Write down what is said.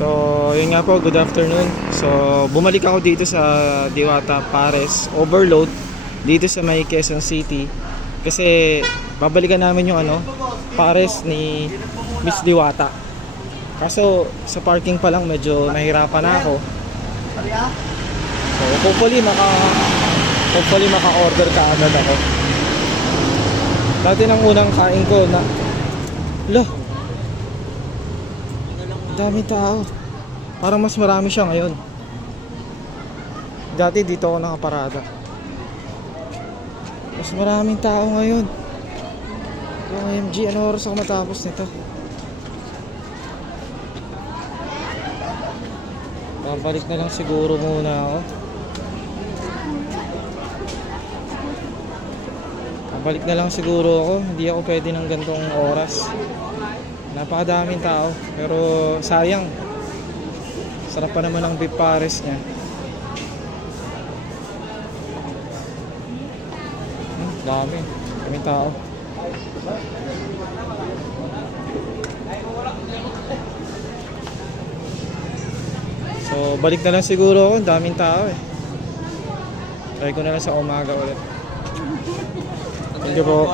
So, yun nga po, good afternoon. So, bumalik ako dito sa Diwata Pares Overload dito sa may Quezon City kasi babalikan namin yung Pares ni Miss Diwata. Kaso sa parking pa lang medyo nahirapan na ako. So, hopefully maka-order ka agad ako. Dati nang unang kain ko na daming tao. Parang mas marami siya ngayon. Dati dito ako nakaparada. Mas maraming tao ngayon. OMG, ano oras ako matapos nito? Babalik na lang siguro muna ako. Babalik na lang siguro ako. Hindi ako pwede ng gantong oras. Napakadaming tao. Pero sayang. Sarap pa naman ang beef pares niya. Daming tao. So balik na lang siguro ako. Daming tao eh. Try ko na lang sa umaga ulit. Thank you po.